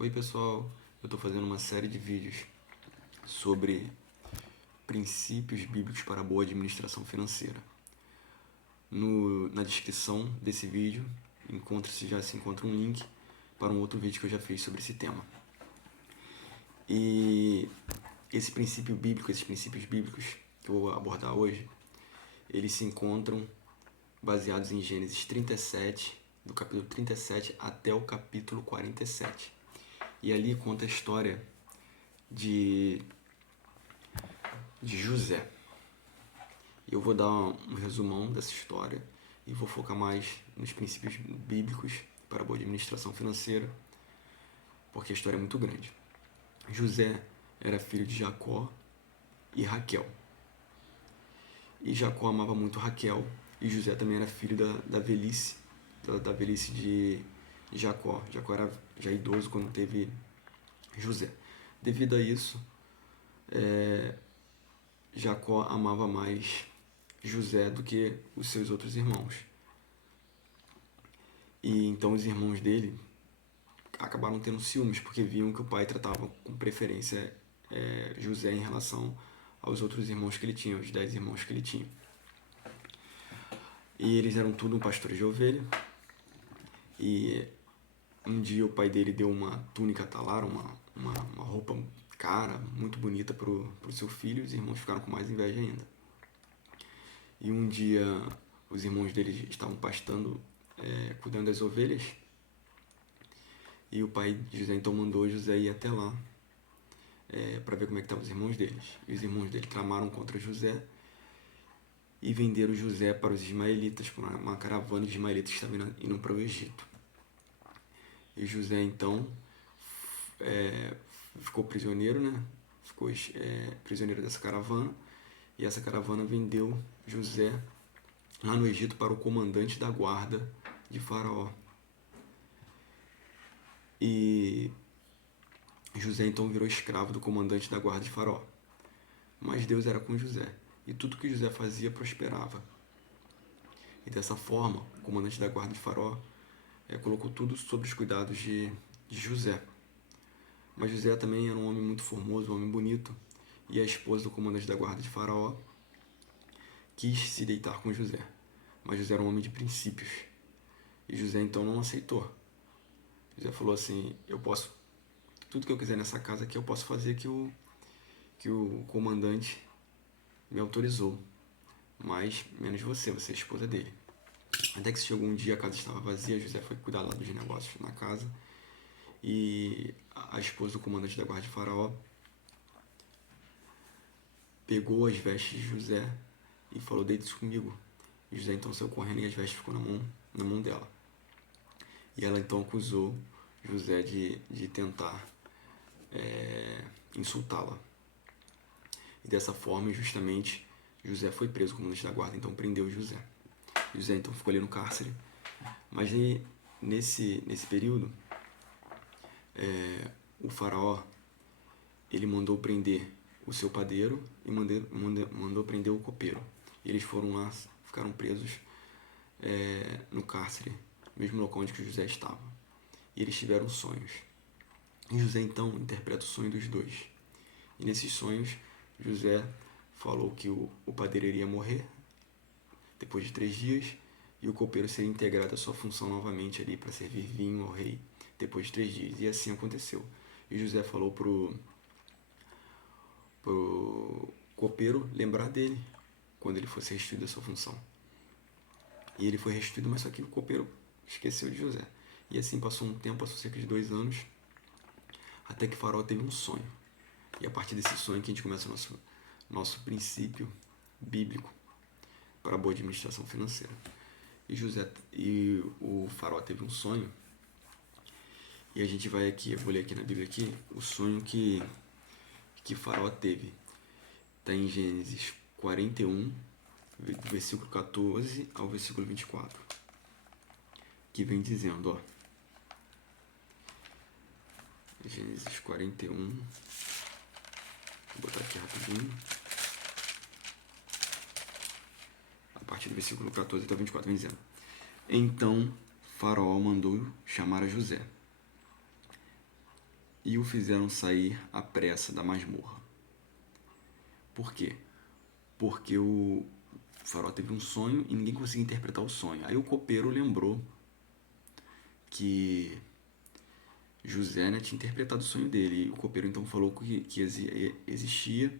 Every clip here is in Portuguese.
Oi pessoal, eu estou fazendo uma série de vídeos sobre princípios bíblicos para a boa administração financeira. Na descrição desse vídeo já se encontra um link para um outro vídeo que eu já fiz sobre esse tema. E esses princípios bíblicos que eu vou abordar hoje, eles se encontram baseados em Gênesis 37, do capítulo 37 até o capítulo 47. E ali conta a história de José. Eu vou dar um resumão dessa história e vou focar mais nos princípios bíblicos para a boa administração financeira, porque a história é muito grande. José era filho de Jacó e Raquel. E Jacó amava muito Raquel, e José também era filho da velhice de Jacó. Jacó era já idoso quando teve José. Devido a isso, Jacó amava mais José do que os seus outros irmãos. E então os irmãos dele acabaram tendo ciúmes, porque viam que o pai tratava com preferência José em relação aos outros irmãos que ele tinha, os 10 irmãos que ele tinha. E eles eram tudo pastores de ovelha. E um dia o pai dele deu uma túnica talar, uma roupa cara, muito bonita pro seu filho, e os irmãos ficaram com mais inveja ainda. E um dia os irmãos dele estavam pastando, cuidando das ovelhas, e o pai de José então mandou José ir até lá para ver como é que estavam os irmãos deles. E os irmãos dele tramaram contra José e venderam José para os ismaelitas, para uma caravana de ismaelitas que estavam indo para o Egito. E José então ficou prisioneiro, né? Ficou prisioneiro dessa caravana, e essa caravana vendeu José lá no Egito para o comandante da guarda de Faraó. E José então virou escravo do comandante da guarda de Faraó. Mas Deus era com José, e tudo que José fazia prosperava. E dessa forma, o comandante da guarda de Faraó colocou tudo sob os cuidados de José. Mas José também era um homem muito formoso, um homem bonito, e a esposa do comandante da guarda de Faraó quis se deitar com José. Mas José era um homem de princípios, e José então não aceitou. José falou assim: tudo que eu quiser nessa casa aqui eu posso fazer que o comandante me autorizou, mas menos você é a esposa dele. Até que chegou um dia, a casa estava vazia, José foi cuidar lá dos negócios na casa, e a esposa do comandante da guarda de Faraó pegou as vestes de José e falou: deite-se comigo. E José então saiu correndo, e as vestes ficou na mão dela. E ela então acusou José de tentar insultá-la. E dessa forma, justamente, José foi preso. O comandante da guarda então prendeu José. José então ficou ali no cárcere. Mas nesse período, o faraó ele mandou prender o seu padeiro e mandou prender o copeiro. E eles foram lá, ficaram presos no cárcere, mesmo local onde José estava. E eles tiveram sonhos. E José então interpreta o sonho dos dois. E nesses sonhos, José falou que o padeiro iria morrer depois de 3 dias, e o copeiro seria integrado à sua função novamente ali para servir vinho ao rei depois de 3 dias. E assim aconteceu. E José falou pro copeiro lembrar dele quando ele fosse restituído a sua função. E ele foi restituído, mas só que o copeiro esqueceu de José. E assim passou um tempo, passou cerca de 2 anos, até que Faraó teve um sonho. E a partir desse sonho que a gente começa o nosso princípio bíblico para a boa administração financeira. E o Faraó teve um sonho, e a gente vai aqui, eu vou ler aqui na Bíblia aqui, o sonho que Faraó teve. Está em Gênesis 41, do versículo 14 ao versículo 24, que vem dizendo, ó, Gênesis 41, vou botar aqui rapidinho, a partir do versículo 14 até 24, vem dizendo: Então Faraó mandou chamar a José e o fizeram sair à pressa da masmorra. Por quê? Porque o Faraó teve um sonho e ninguém conseguia interpretar o sonho. Aí o copeiro lembrou que José, né, tinha interpretado o sonho dele. E o copeiro então falou que existia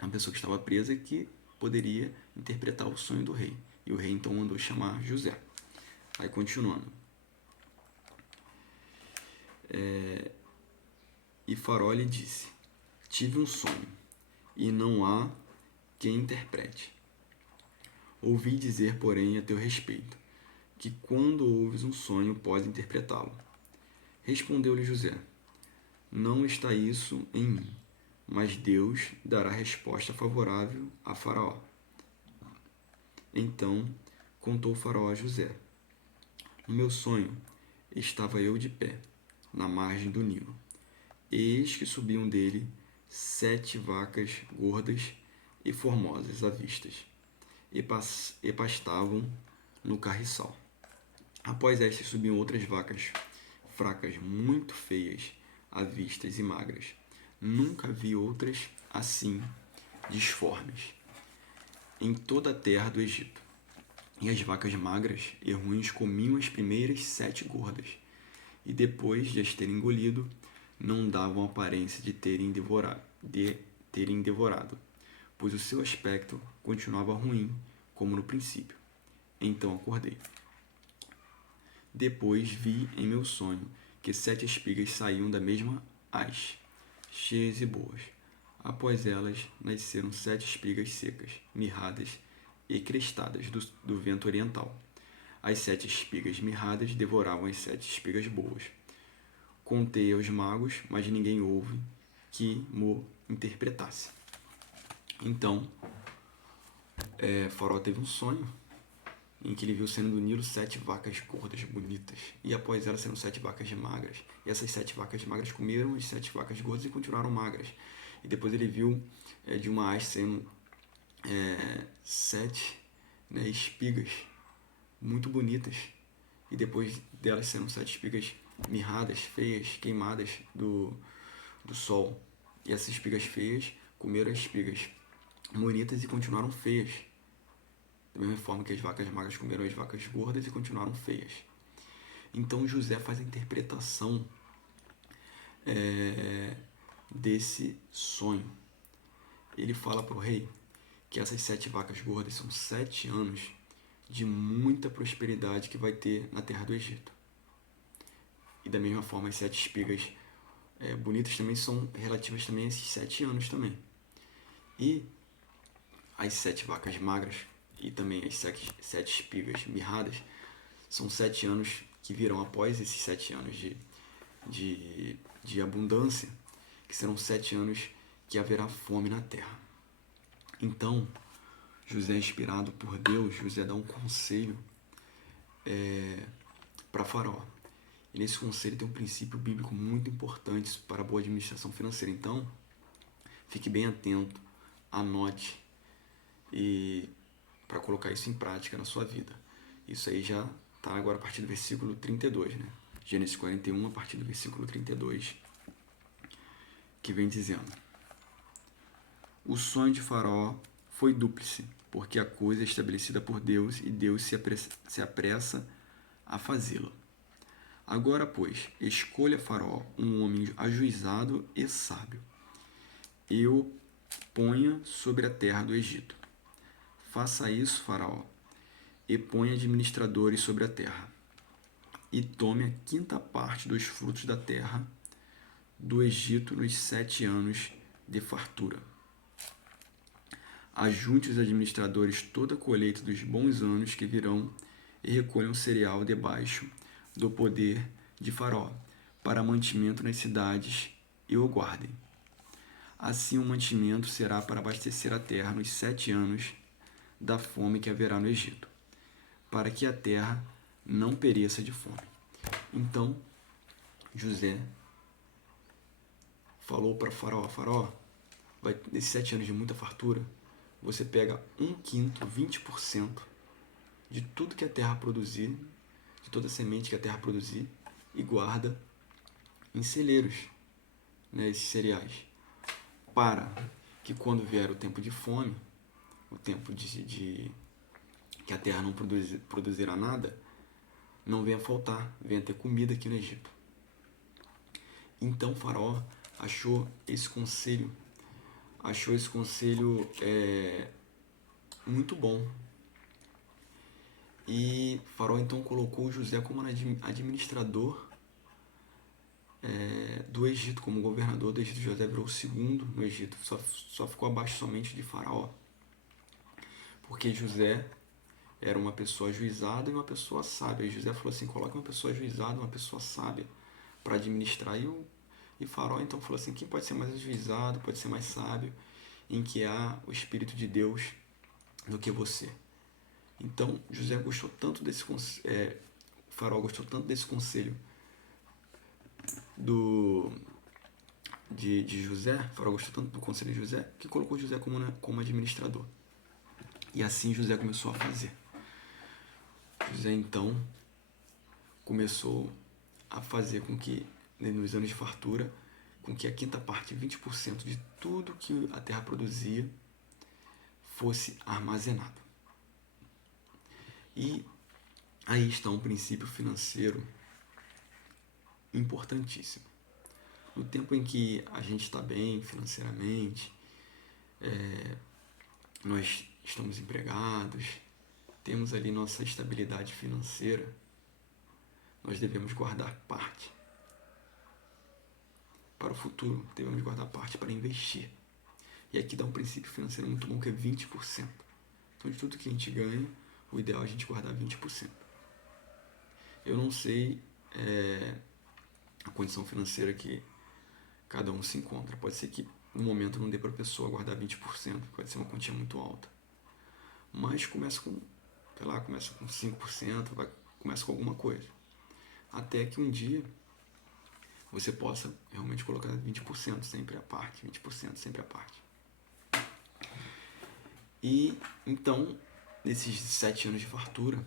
uma pessoa que estava presa que poderia interpretar o sonho do rei. E o rei então mandou chamar José. Aí continuando. E Faraó lhe disse: tive um sonho, e não há quem interprete. Ouvi dizer, porém, a teu respeito, que quando ouves um sonho, podes interpretá-lo. Respondeu-lhe José: não está isso em mim, mas Deus dará resposta favorável a Faraó. Então contou Faraó a José: no meu sonho estava eu de pé, na margem do Nilo. Eis que subiam dele 7 vacas gordas e formosas à vista, e pastavam no carriçal. Após estas subiam outras vacas fracas, muito feias, à vista e magras. Nunca vi outras assim disformes em toda a terra do Egito. E as vacas magras e ruins comiam as primeiras 7 gordas, e depois de as terem engolido, não davam aparência de terem devorado, pois o seu aspecto continuava ruim, como no princípio. Então acordei. Depois vi em meu sonho que 7 espigas saíam da mesma haste, cheias e boas. Após elas nasceram 7 espigas secas, mirradas e crestadas do vento oriental. As 7 espigas mirradas devoravam as 7 espigas boas. Contei aos magos, mas ninguém houve que mo interpretasse. Então, Faraó teve um sonho em que ele viu saindo do Nilo 7 vacas gordas, bonitas, e após elas sendo 7 vacas magras. E essas 7 vacas magras comeram as 7 vacas gordas e continuaram magras. E depois ele viu de uma haste saindo 7 espigas muito bonitas, e depois delas sendo 7 espigas mirradas, feias, queimadas do sol. E essas espigas feias comeram as espigas bonitas e continuaram feias. Da mesma forma que as vacas magras comeram as vacas gordas e continuaram feias. Então José faz a interpretação desse sonho. Ele fala para o rei que essas 7 vacas gordas são 7 anos de muita prosperidade que vai ter na terra do Egito. E da mesma forma as 7 espigas bonitas também são relativas também a esses 7 anos também. E as 7 vacas magras e também as 7 espigas mirradas são 7 anos que virão após esses 7 anos de abundância, que serão 7 anos que haverá fome na terra. Então, José, inspirado por Deus, José dá um conselho para Faraó. E nesse conselho tem um princípio bíblico muito importante para a boa administração financeira. Então, fique bem atento, anote, e para colocar isso em prática na sua vida. Isso aí já está agora a partir do versículo 32, né? Gênesis 41, a partir do versículo 32, que vem dizendo: o sonho de Faraó foi dúplice, porque a coisa é estabelecida por Deus e Deus se apressa a fazê-la. Agora, pois, escolha Faraó um homem ajuizado e sábio, e o ponha sobre a terra do Egito. Faça isso, Faraó, e ponha administradores sobre a terra, e tome a 5ª parte dos frutos da terra do Egito nos 7 anos de fartura. Ajunte os administradores toda a colheita dos bons anos que virão e recolham cereal debaixo do poder de Faraó, para mantimento nas cidades, e o guardem. Assim o mantimento será para abastecer a terra nos 7 anos da fome que haverá no Egito, para que a terra não pereça de fome. Então, José falou para Faraó: Faraó, nesses 7 anos de muita fartura, você pega 1/5, 20% de tudo que a terra produzir, de toda a semente que a terra produzir, e guarda em celeiros, né, esses cereais, para que quando vier o tempo de fome, o tempo de que a terra não produzirá nada, não venha faltar, venha ter comida aqui no Egito. Então Faraó achou esse conselho muito bom. E Faraó então colocou José como administrador do Egito, como governador do Egito. José virou o segundo no Egito, só ficou abaixo somente de Faraó. Porque José era uma pessoa ajuizada e uma pessoa sábia. E José falou assim, coloca uma pessoa ajuizada, uma pessoa sábia para administrar. E Faraó então falou assim, quem pode ser mais ajuizado, pode ser mais sábio, em que há o Espírito de Deus do que você. Então José gostou tanto desse Faraó gostou tanto desse conselho de José, Faraó gostou tanto do conselho de José, que colocou José como administrador. E assim José começou a fazer. José então começou a fazer com que, nos anos de fartura, com que a quinta parte, 20% de tudo que a terra produzia, fosse armazenado. E aí está um princípio financeiro importantíssimo. No tempo em que a gente está bem financeiramente, nós estamos empregados, temos ali nossa estabilidade financeira, nós devemos guardar parte para o futuro, devemos guardar parte para investir. E aqui dá um princípio financeiro muito bom, que é 20%. Então, de tudo que a gente ganha, o ideal é a gente guardar 20%. Eu não sei a condição financeira que cada um se encontra. Pode ser que no momento não dê para a pessoa guardar 20%, pode ser uma quantia muito alta. Mas começa com, começa com 5%, começa com alguma coisa. Até que um dia você possa realmente colocar 20% sempre à parte, 20% sempre à parte. E então, nesses 7 anos de fartura,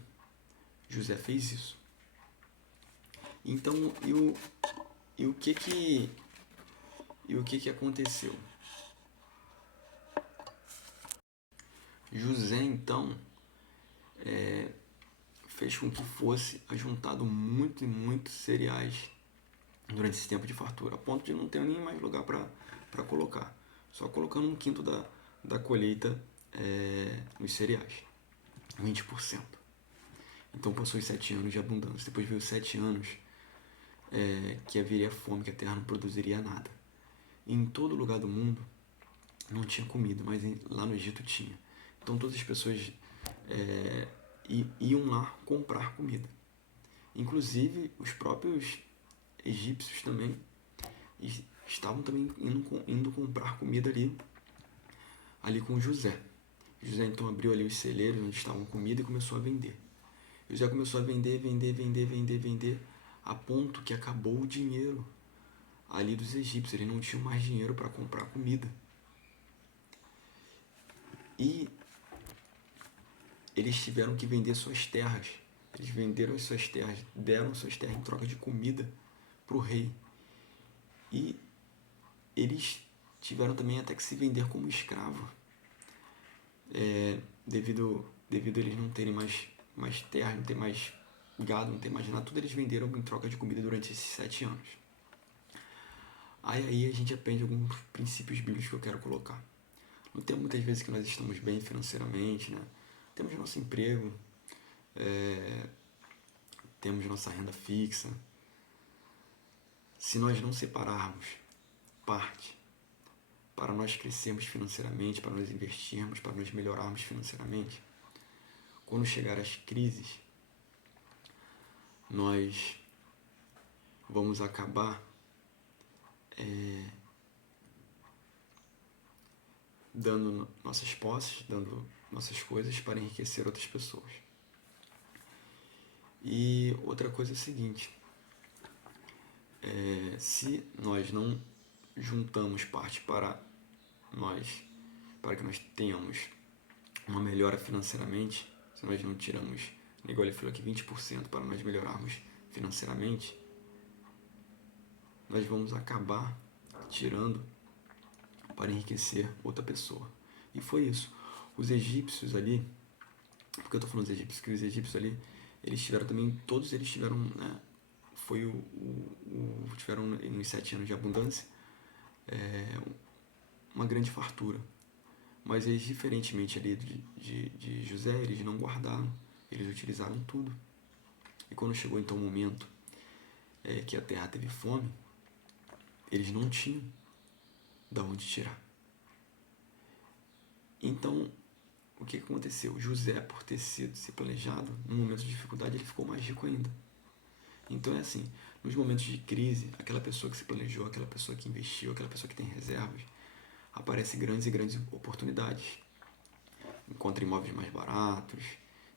José fez isso. Então, e o que aconteceu? José, então, fez com que fosse ajuntado muito e muitos cereais durante esse tempo de fartura, a ponto de não ter nem mais lugar para colocar. Só colocando 1/5 da colheita nos cereais, 20%. Então passou os 7 anos de abundância. Depois veio 7 anos que haveria fome, que a terra não produziria nada. E em todo lugar do mundo não tinha comida, mas lá no Egito tinha. Então todas as pessoas iam lá comprar comida. Inclusive os próprios egípcios também estavam também indo comprar comida ali com José. José então abriu ali os celeiros onde estavam comida e começou a vender. José começou a vender, a ponto que acabou o dinheiro ali dos egípcios. Eles não tinham mais dinheiro para comprar comida. E eles tiveram que vender suas terras. Eles venderam as suas terras, deram as suas terras em troca de comida para o rei. E eles tiveram também até que se vender como escravo, devido a eles não terem mais terra, não ter mais gado, não ter mais nada. Tudo eles venderam em troca de comida durante esses 7 anos. Aí a gente aprende alguns princípios bíblicos que eu quero colocar. Não tem muitas vezes que nós estamos bem financeiramente, né? Temos nosso emprego, temos nossa renda fixa. Se nós não separarmos parte para nós crescermos financeiramente, para nós investirmos, para nós melhorarmos financeiramente, quando chegar as crises, nós vamos acabar dando nossas posses, dando nossas coisas para enriquecer outras pessoas. E outra coisa é a seguinte: se nós não juntamos parte para que nós tenhamos uma melhora financeiramente, se nós não tiramos, igual ele falou aqui, 20% para nós melhorarmos financeiramente, nós vamos acabar tirando para enriquecer outra pessoa. E foi isso. Os egípcios ali, porque eu estou falando dos egípcios, que os egípcios ali, eles tiveram também, todos eles tiveram, né, tiveram nos 7 anos de abundância, uma grande fartura. Mas eles, diferentemente ali de José, eles não guardaram, eles utilizaram tudo. E quando chegou então o momento que a terra teve fome, eles não tinham de onde tirar. Então, o que aconteceu? José, por ter sido se planejado, num momento de dificuldade, ele ficou mais rico ainda. Então é assim, nos momentos de crise, aquela pessoa que se planejou, aquela pessoa que investiu, aquela pessoa que tem reservas, aparecem grandes e grandes oportunidades. Encontra imóveis mais baratos,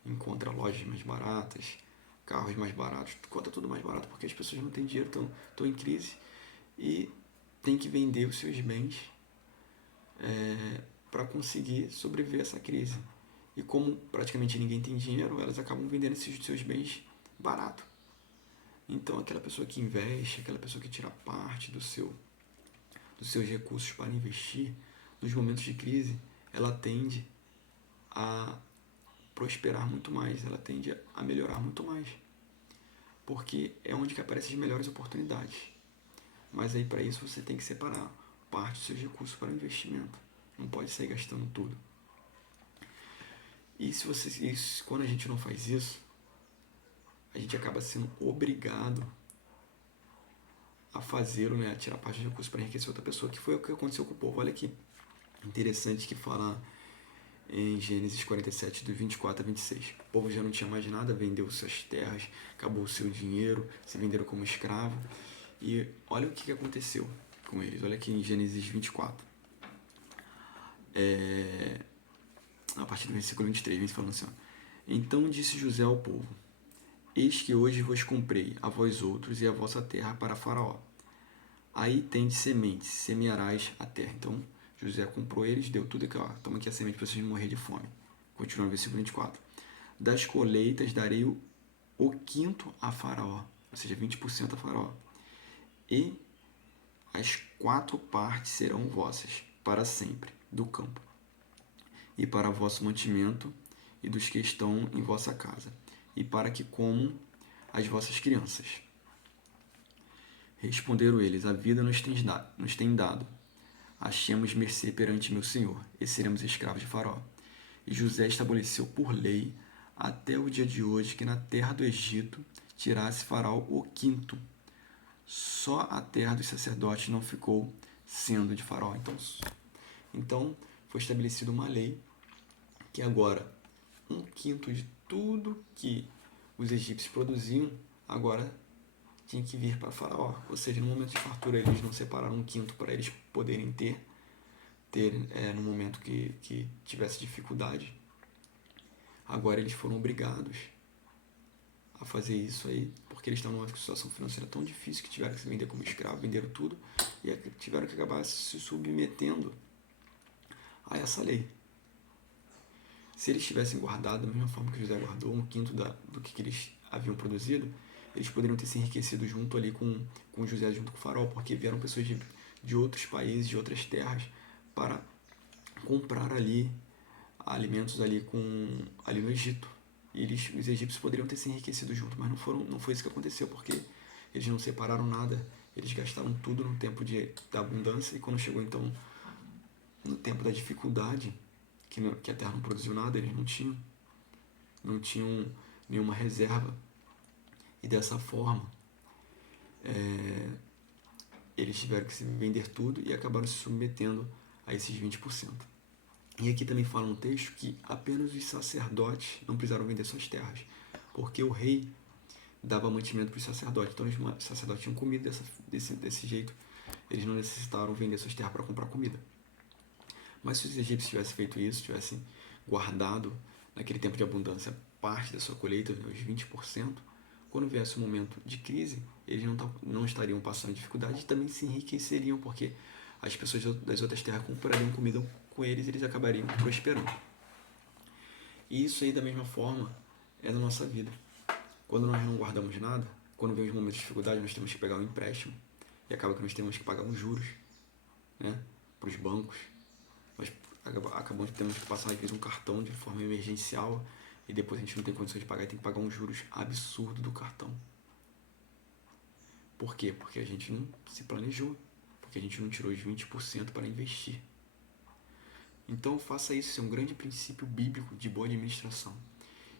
encontra lojas mais baratas, carros mais baratos, encontra tudo mais barato, porque as pessoas não têm dinheiro, estão em crise e tem que vender os seus bens para conseguir sobreviver a essa crise. E como praticamente ninguém tem dinheiro, elas acabam vendendo esses seus bens barato. Então aquela pessoa que investe, aquela pessoa que tira parte dos seus recursos para investir, nos momentos de crise, ela tende a prosperar muito mais, ela tende a melhorar muito mais. Porque é onde que aparecem as melhores oportunidades. Mas aí para isso você tem que separar parte dos seus recursos para o investimento. Não pode sair gastando tudo. E quando a gente não faz isso, a gente acaba sendo obrigado a fazê-lo, né, a tirar parte dos recursos para enriquecer outra pessoa, que foi o que aconteceu com o povo. Olha que interessante que fala em Gênesis 47, do 24 a 26. O povo já não tinha mais nada, vendeu suas terras, acabou o seu dinheiro, se venderam como escravo. E olha o que aconteceu com eles. Olha aqui em Gênesis 24. A partir do versículo 23, vem falando assim, ó. Então disse José ao povo: Eis que hoje vos comprei, a vós outros e a vossa terra para Faraó. Aí tendes sementes, semearás a terra. Então José comprou eles, deu tudo aqui, ó. Toma aqui a semente para vocês não morrer de fome. Continua no versículo 24. Das colheitas darei o quinto a Faraó, ou seja, 20% a Faraó. E as 4 partes serão vossas, para sempre, do campo, e para vosso mantimento e dos que estão em vossa casa, e para que comam as vossas crianças. Responderam eles: a vida nos tem dado. Achemos mercê perante meu senhor, e seremos escravos de Faraó. E José estabeleceu por lei, até o dia de hoje, que na terra do Egito tirasse Faraó o quinto. Só a terra dos sacerdotes não ficou sendo de Faraó. Então foi estabelecida uma lei que agora 1/5 de tudo que os egípcios produziam agora tinha que vir para Faraó. Ou seja, no momento de fartura eles não separaram 1/5 para eles poderem ter no momento que tivesse dificuldade. Agora eles foram obrigados a fazer isso aí, porque eles estão numa situação financeira tão difícil que tiveram que se vender como escravo, venderam tudo e tiveram que acabar se submetendo a essa lei. Se eles tivessem guardado da mesma forma que José guardou, 1/5 do que eles haviam produzido, eles poderiam ter se enriquecido junto ali com José, junto com o Faraó, porque vieram pessoas de outros países, de outras terras, para comprar ali alimentos ali no Egito. E os egípcios poderiam ter se enriquecido junto, mas não foi isso que aconteceu, porque eles não separaram nada, eles gastaram tudo no tempo da abundância, e quando chegou então no tempo da dificuldade, que a terra não produziu nada, eles não tinham nenhuma reserva. E dessa forma, eles tiveram que se vender tudo e acabaram se submetendo a esses 20%. E aqui também fala no texto que apenas os sacerdotes não precisaram vender suas terras, porque o rei dava mantimento para os sacerdotes. Então os sacerdotes tinham comida desse jeito, eles não necessitaram vender suas terras para comprar comida. Mas se os egípcios tivessem feito isso, tivessem guardado naquele tempo de abundância parte da sua colheita, os 20%, quando viesse um momento de crise, eles não estariam passando dificuldade e também se enriqueceriam, porque as pessoas das outras terras comprariam comida com eles e eles acabariam prosperando. E isso aí, da mesma forma, é na nossa vida. Quando nós não guardamos nada, quando vem os momentos de dificuldade, nós temos que pegar um empréstimo e acaba que nós temos que pagar uns juros. né, para os bancos. Nós acabamos tendo que passar às vezes um cartão de forma emergencial e depois a gente não tem condições de pagar e tem que pagar um juros absurdo do cartão. Por quê? Porque a gente não se planejou, porque a gente não tirou os 20% para investir. Então faça isso, isso é um grande princípio bíblico de boa administração.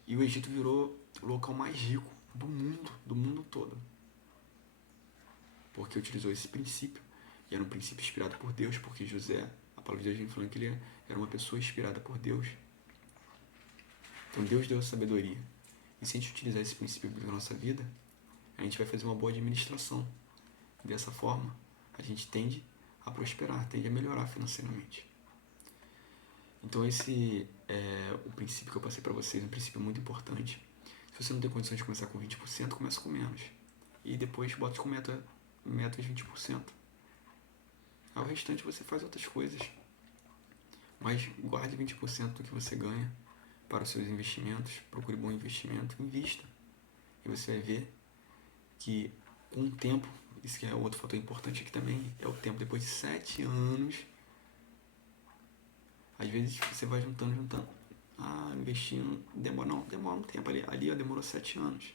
E o Egito virou o local mais rico do mundo todo. Porque utilizou esse princípio, e era um princípio inspirado por Deus, porque José, a palavra de Deus vem falando que ele era uma pessoa inspirada por Deus. Então Deus deu a sabedoria. E se a gente utilizar esse princípio na nossa vida, a gente vai fazer uma boa administração. E dessa forma, a gente tende a prosperar, tende a melhorar financeiramente. Então esse é o princípio que eu passei para vocês, um princípio muito importante. Se você não tem condições de começar com 20%, começa com menos. E depois bota com metas 20%. Ao restante você faz outras coisas. Mas guarde 20% do que você ganha para os seus investimentos. Procure bom investimento, invista. E você vai ver que com o tempo, isso que é outro fator importante aqui também, é o tempo. Depois de 7 anos, às vezes você vai juntando. Investindo, demora um tempo. Ali demorou 7 anos.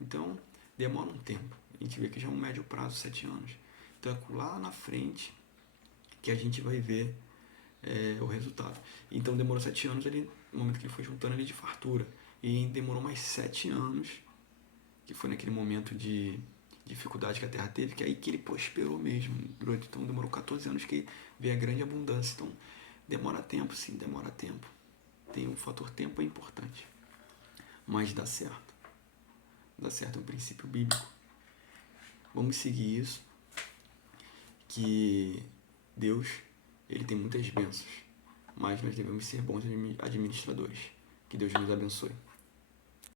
Então, demora um tempo. A gente vê que já é um médio prazo, 7 anos. Então, é lá na frente que a gente vai ver o resultado. Então, demorou 7 anos ali, no momento que ele foi juntando ali de fartura. E demorou mais 7 anos, que foi naquele momento de dificuldade que a terra teve, que é aí que ele prosperou mesmo. Então, demorou 14 anos que veio a grande abundância. Então, demora tempo, sim, demora tempo. Tem o fator tempo é importante. Mas dá certo. Dá certo, é um princípio bíblico. Vamos seguir isso, que Deus, ele tem muitas bênçãos, mas nós devemos ser bons administradores. Que Deus nos abençoe.